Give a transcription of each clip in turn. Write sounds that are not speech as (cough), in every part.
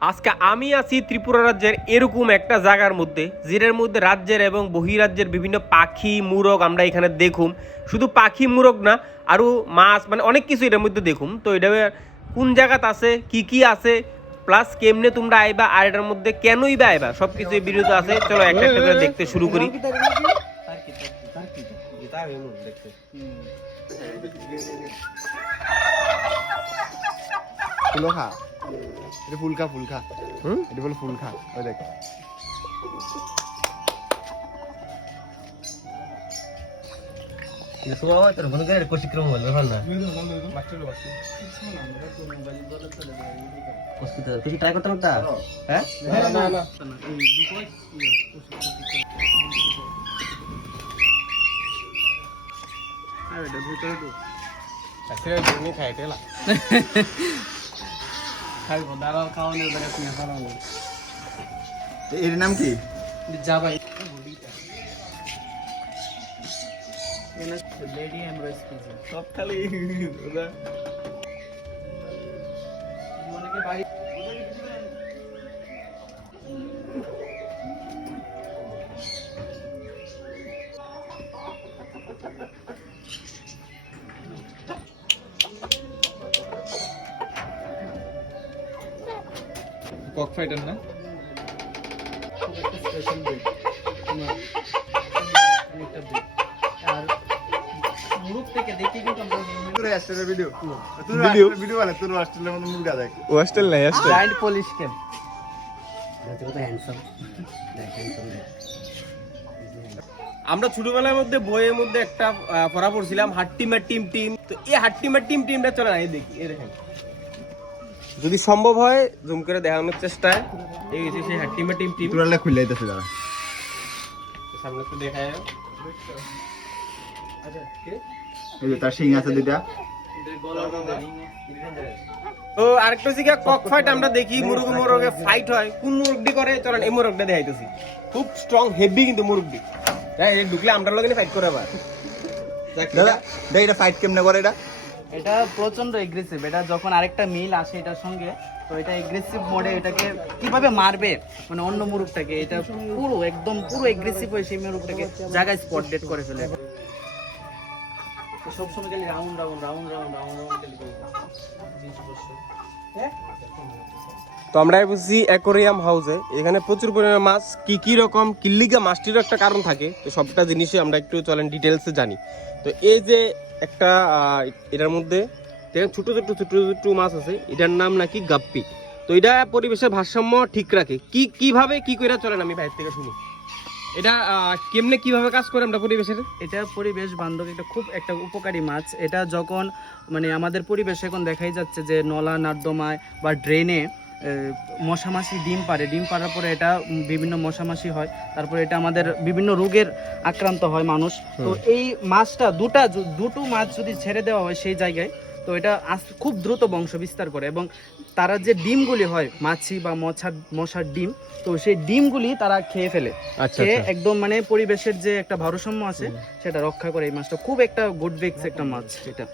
আজকে আমি আছি ত্রিপুরা রাজ্যের এরকম একটা জায়গার মধ্যে যেটার মধ্যে রাজ্যের এবং বহিরাজ্যের বিভিন্ন পাখি মুরগ আমরা এখানে দেখুম শুধু পাখি মুরগ না আরও মাছ মানে অনেক কিছু এটার মধ্যে দেখুম তো এটা কোন জায়গাত আছে কি কি আছে প্লাস কেমনে তোমরা আইবা আর এটার মধ্যে কেনই বা আইবা সব কিছু ভিডিওতে আছে চলো একটা একটা করে দেখতে শুরু করি ফুলো খা এটা ফুল খা ফুল খা হুম এটা বলে ফুল খা ওই দেখ তুই ট্রাই করতে পারতা? হ্যাঁ। এর নাম কি? যা ভাই লেডি এমব্রেস সব খালি অনেকে বাড়ি ফাইটার না? স্পেশাল ব্রেড অনেকটা ব্রেড আর মুরুখ থেকে দেখি কিন্তু আমরা তোর অস্ট্রেলিয়ার ভিডিও? তোর Video? ভিডিও বানায় তোর অস্ট্রেলিয়ার মতো মুরগা দেখ ওয়েস্টার্ন নাই জায়ান্ট পলিশ কেম আমরা ছোটবেলার মধ্যে বইয়ের মধ্যে একটা পড়া পড়ছিলাম হাট্টিমার টিম টিম তো এই হাট্টিমার টিম টিমটা চলে না এই দেখি এই দেখেন। যদি সম্ভব হয় জুম করে দেখানোর চেষ্টায়। এই যে সেই হাট্টিমার টিম টিম তোর খুলে যাইতেছে দাঁড়া সামনে তো দেখায়। এই যে তার শিং আছে দুইটা। তো আরেকটা হচ্ছে কক ফাইট আমরা দেখি মুরগ মুরগে ফাইট হয়। কোন মুরগটি করে? চলেন এই মুরগটা দেখাইতেছি। খুব স্ট্রং হেভি কিন্তু মুরগটি। তাই ঢুকলে আমরা লগে ফাইট করে আবার। দাদা দেখ এটা ফাইট কেমনে করে এটা? এটা প্রচণ্ড এগ্রেসিভ এটা যখন আরেকটা মিল আসে এটার সঙ্গে তো এটা এগ্রেসিভ মোডে এটাকে কীভাবে মারবে মানে অন্য মুরুখটাকে এটা পুরো একদম পুরো এগ্রেসিভ হয়ে সেই মুরুখটাকে জায়গায় স্পট ডেট করে ফেলে সব সময় খালি round round round round round round খালি তো আমরা বুঝছি অ্যাকোরিয়াম হাউসে এখানে প্রচুর পরিমাণে মাছ, কি কি রকম কিল্লিকা মাছটিরও একটা কারণ থাকে। তো সবটা জিনিসই আমরা একটু চলেন ডিটেলসে জানি। তো এই যে একটা এটার মধ্যে ছোট ছোট ছোট ছোট মাছ আছে। এটার নাম নাকি গাপ্পি। তো এটা পরিবেশের ভারসাম্য ঠিক রাখে। কি, কীভাবে, কি করে চলেন আমি বাইরে থেকে শুনি। এটা কেমনে, কীভাবে কাজ করে আমরা পরিবেশের? এটা পরিবেশ বান্ধব, এটা খুব একটা উপকারী মাছ। এটা যখন মানে আমাদের পরিবেশে এখন দেখাই যাচ্ছে যে নলা, নর্দমায় বা ড্রেনে মশামাছি ডিম পারে ডিম পারার পরে এটা বিভিন্ন মশামাছি হয়। তারপরে এটা আমাদের বিভিন্ন রোগের আক্রান্ত হয় মানুষ। তো এই মাছটা দুটা দুটো মাছ যদি ছেড়ে দেওয়া হয় সেই জায়গায় তো এটা খুব দ্রুত বংশ বিস্তার করে এবং তারা যে ডিমগুলি হয় মাছি বা মশার মশার ডিম তো সেই ডিমগুলি তারা খেয়ে ফেলে। আচ্ছা খেয়ে একদম মানে পরিবেশের যে একটা ভারসাম্য আছে সেটা রক্ষা করে এই মাছটা। খুব একটা গুড বেক্স একটা মাছ এটা।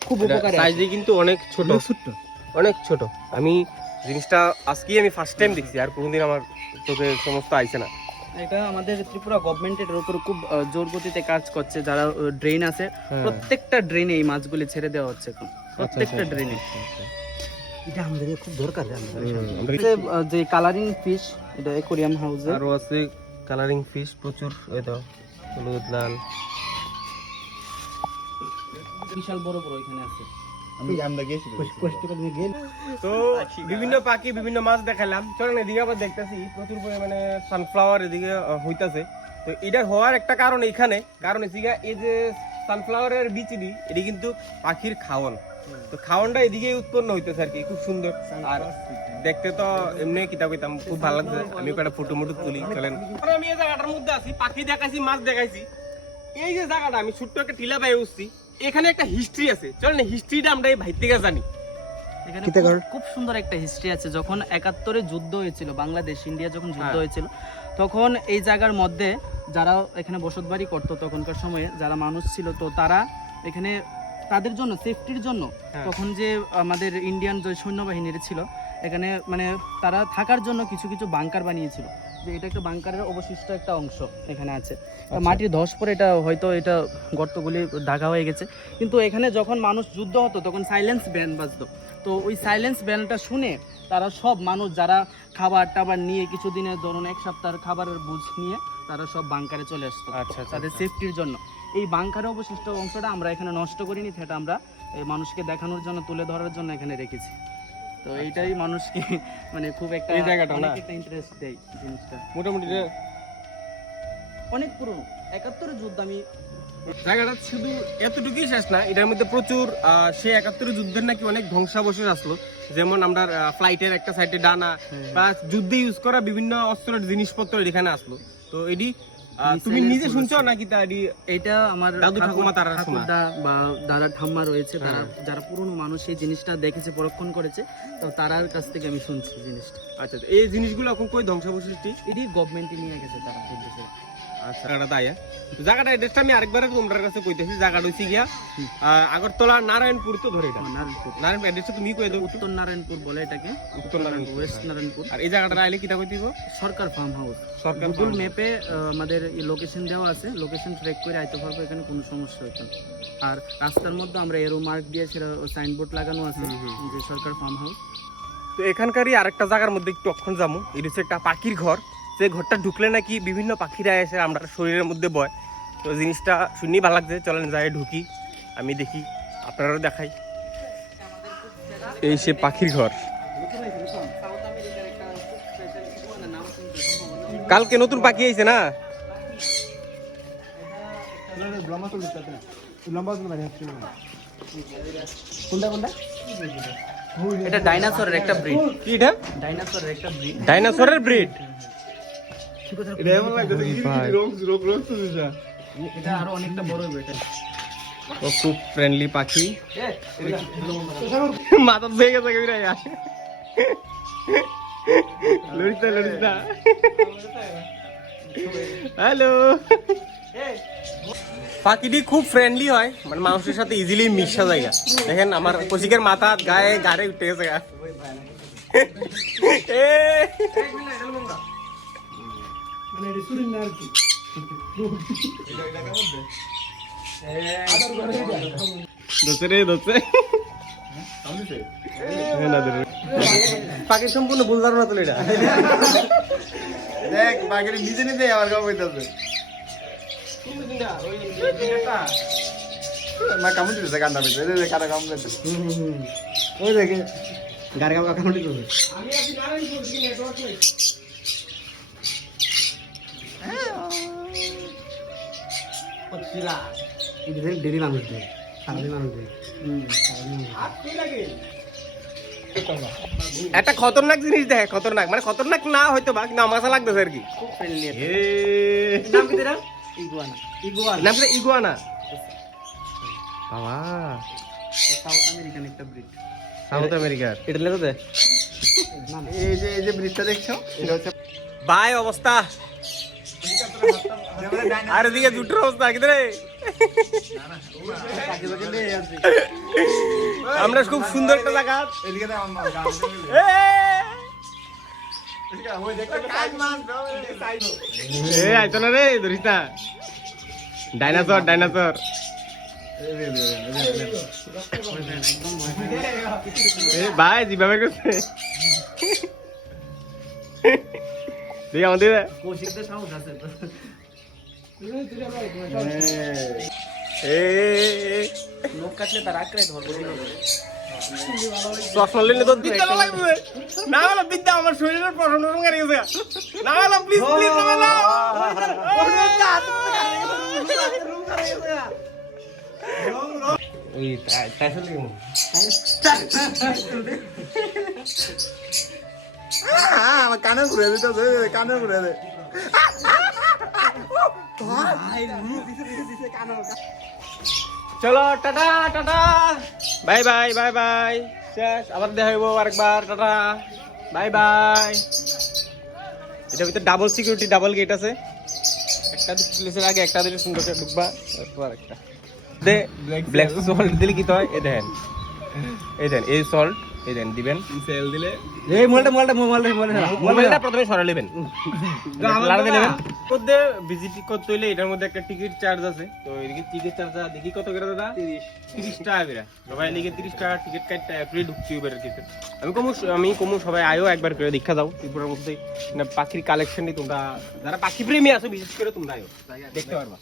খুব উপকারী সাইজে কিন্তু অনেক ছোট। অনেক ছোট। আমি জিনিসটা আজকেই আমি ফার্স্ট টাইম দেখছি আর কোনোদিন আমার চোখে সমস্ত আইছে না। এটা আমাদের ত্রিপুরা গভর্নমেন্টের উপর খুব জোর গতিতে কাজ করছে যারা ড্রেন আছে হ্যাঁ। প্রত্যেকটা ড্রেনে এই মাছগুলি ছেড়ে দেওয়া হচ্ছে এখন প্রত্যেকটা ড্রেনে এটা আমাদের খুব দরকার যে কালারিং ফিশ এটা একুরিয়াম হাউসে আরও আছে কালারিং ফিশ প্রচুর এই তো হলুদ লাল। বিশাল বড় বড় এখানে আছে। আমি আমরা তো বিভিন্ন পাখি বিভিন্ন মাছ দেখালাম। চলেন এদিকে আবার দেখতেছি প্রচুর পরিমাণে সানফ্লাওয়ার এদিকে হইতাছে। তো এটার হওয়ার একটা কারণ এখানে কারণ এদিকে এই যে সানফ্লাওয়ারের বিচিডি এটি কিন্তু পাখির খাওয়ান। তো খাওয়ানটা এদিকে উৎপন্ন হইতেছে আর কি খুব সুন্দর। আর দেখতে তো এমনি কিতাব কিতাম খুব ভালো লাগছে। আমি একটা ফটো মুটো তুলি চলেন। আমি এই জায়গাটার মধ্যে আছি পাখি দেখাইছি মাছ দেখাইছি। এই যে জায়গাটা আমি ছোট্ট একটা টিলা পাই উঠছি। এখানে একটা হিস্ট্রি আছে। চলেন হিস্ট্রিটা আমরা এই ভাই থেকে জানি। এখানে খুব- সুন্দর একটা হিস্ট্রি আছে। যখন একাত্তরে যুদ্ধ হয়েছিল বাংলাদেশ ইন্ডিয়া যখন যুদ্ধ হ্যাঁ। হয়েছিল তখন এই জায়গার মধ্যে যারা এখানে বসতবাড়ি করতো তখনকার সময়ে যারা মানুষ ছিল তো তারা এখানে তাদের জন্য সেফটির জন্য হ্যাঁ। তখন যে আমাদের ইন্ডিয়ান যে সৈন্যবাহিনীর ছিল এখানে মানে তারা থাকার জন্য কিছু কিছু বাংকার বানিয়েছিল। যে এটা একটা বাংকারের অবশিষ্ট একটা অংশ এখানে আছে। মাটির ধস পরে এটা হয়তো এটা গর্তগুলি ঢাকা হয়ে গেছে। কিন্তু এখানে যখন মানুষ যুদ্ধ হতো তখন সাইলেন্স ব্যান্ড বাজতো। তো ওই সাইলেন্স ব্যান্ডটা শুনে তারা সব মানুষ যারা খাবার টাবার নিয়ে কিছুদিনের ধরুন এক সপ্তাহের খাবারের বুঝ নিয়ে তারা সব বাংকারে চলে আসতো। আচ্ছা, আচ্ছা, তাদের সেফটির জন্য। এই বাংকারের অবশিষ্ট অংশটা আমরা এখানে নষ্ট করিনি সেটা আমরা মানুষকে দেখানোর জন্য তুলে ধরার জন্য এখানে রেখেছি। তো এইটাই মানুষকে মানে খুব একটা এই জায়গাটা না? অনেক একটা ইন্টারেস্ট দেয় জিনিসটা। মোটামুটি অনেক পুরনো একাত্তরের যুদ্ধ আমি জায়গাটা শুধু এতটুকুই শেষ না এটার মধ্যে প্রচুর আহ, সে একাত্তরের যুদ্ধের নাকি অনেক ধ্বংসাবশেষ আসলো। যেমন আমরা ফ্লাইটের একটা সাইডে ডানা বা যুদ্ধে ইউজ করা বিভিন্ন অস্ত্রের জিনিসপত্র এখানে আসলো। তো এটি তুমি নিজে শুনছো নাকি তারি এটা আমার দাদু ঠাকুমা তারা ঠাকুরদা বা দাদা ঠাম্মা রয়েছে তারা হ্যাঁ। যারা পুরনো মানুষ এই জিনিসটা দেখেছে পরক্ষণ করেছে। তো তারার কাছ থেকে আমি শুনছি জিনিসটা। আচ্ছা এই জিনিসগুলো এখন কই ধ্বংসাবশেষটি? এটি গভর্নমেন্টে নিয়ে গেছে তারা। জায়গাটা তাই হ্যাঁ? জায়গাটা এড্রেসটা আমি আরেকবার তোমার কাছে কইতেছি জায়গাটা হইছে গিয়া আগরতলা নারায়ণপুর তো ধরে এটা। নারায়ণপুর। নারায়ণ এড্রেসটা তুমি কই দাও। উত্তর নারায়ণপুর বলে এটাকে। উত্তর নারায়ণপুর ওয়েস্ট নারায়ণপুর। আর এই জায়গাটা আইলে কিটা কই দিব Sarkar farm house Sarkar Google ম্যাপে আমাদের লোকেশন দেওয়া আছে। লোকেশন ট্র্যাক করে আইতে পারব এখানে কোনো সমস্যা হচ্ছে না। আর রাস্তার মধ্যে আমরা এরো মার্ক দিয়ে সেটা সাইনবোর্ড লাগানো আছে যে সরকার ফার্ম হাউস তো এখানকারই আরেকটা জায়গার মধ্যে একটু অক্ষণ যাব। এটা হচ্ছে একটা পাখির ঘর। যে ঘরটা ঢুকলে নাকি বিভিন্ন পাখিরা এসে আমরা শরীরের মধ্যে বয়। তো জিনিসটা শুনেই ভালো লাগছে চলেন যাই ঢুকি। আমি দেখি আপনারাও দেখাই। এই সে পাখির ঘর। কালকে নতুন পাখি আইছে না? এটা ডাইনোসরের একটা ব্রিড। কি এটা? ডাইনোসরের একটা ব্রিড। ডাইনোসরের ব্রিড? এটা এমন লাগতেছে কি রোগ রোগ রোগ তো দিছা এটা আরও অনেকটা বড় হবে এটা ও খুব ফ্রেন্ডলি পাখি। (laughs) মাথা ধুয়ে গেছে কেউ লড়িস না লড়িস না। হ্যালো। পাখিটি খুব ফ্রেন্ডলি হয় মানে মানুষের সাথে ইজিলি মিশা যায় দেখেন আমার কৌশিকের মাথা গায়ে গাড়ে উঠে গেছে গা। এ! দোষে রে দোষে পাখি সম্পূর্ণ বুঝলাম না তো এটা। দেখ বাগের নিজে নিজে আমার গাও কইতাছে মা কামু দিতেছে কান্না পেতে এই যে কাটা কাম দিতেছে। ওই দেখে গাড়ি কাম কামু দিতেছে। আমি নেটওয়ার্ক নেই ডেলি মানুষ দেয় সারাদিন মানুষ দেয়। একটা খতরনাক জিনিস দেখে খতরনাক। মানে খতরনাক না হয়তো বা কিন্তু আমার লাগতেছে আর কি। খুব নাম কি ইগুয়ানা। ইগুয়ানা। নাম কি ইগুয়ানা। বাবা। সাউথ আমেরিকান একটা ব্রিড। সাউথ আমেরিকার। এটা লেগে দে। এই যে এই যে ব্রিজটা দেখছ এটা হচ্ছে বাই অবস্থা। আর এদিকে দুটোর অবস্থা কি রে আমরা খুব সুন্দর একটা জায়গা। আইতো না রে ধরিস ডাইনাসর ডাইনাসর। ভাই জিবাবে করছে। দেখ আমাদের চশমা নিলে তো বিদ্যা লাগবে না হলে বিদ্যা আমার শরীরের পছন্দ করে গেছে না হলে প্লিজ প্লিজ না ওই টাইসন লিখুন আমার কানে ঘুরে দিতেছে কানে ঘুরে দে। চলো tata tata. Bye bye bye bye. শেষ আবার দেখা হইব আরেকবার টাটা। Bye by. এটা ভিতরে ডাবল সিকিউরিটি ডাবল গেট আছে। একটা প্লেসের আগে একটা দিলে সুন্দর করে ঢুকবা তারপর একটা দে ব্ল্যাক সল্ট দিলে কি তো হয়? এই দেখেন। এই দেন এই সল্ট এই দেন দিবেন। তেল দিলে? এই মোলটা মোলটা মোলটা মোলটা মোবাইলটা প্রথমে সরাই নেবেন। লাগাতে নেবেন। মধ্যে ভিজিট করতে হইলে এটার মধ্যে একটা টিকিট চার্জ আছে? তো এদিকে টিকিট চার্জ দেখি কত করে দাদা? তিরিশ। টাকা করে। সবাই লিখে টাকা টিকিট কাটতে ফ্রি ঢুকছি উবের কিছু। আমি কমু আমি কমু সবাই আয়ো একবার করে দেখা যাও ত্রিপুরার মধ্যে না পাখির কালেকশনই তোমরা। যারা পাখি প্রেমী আছো বিশেষ করে তোমরা আয়ো। দেখতে পারবা।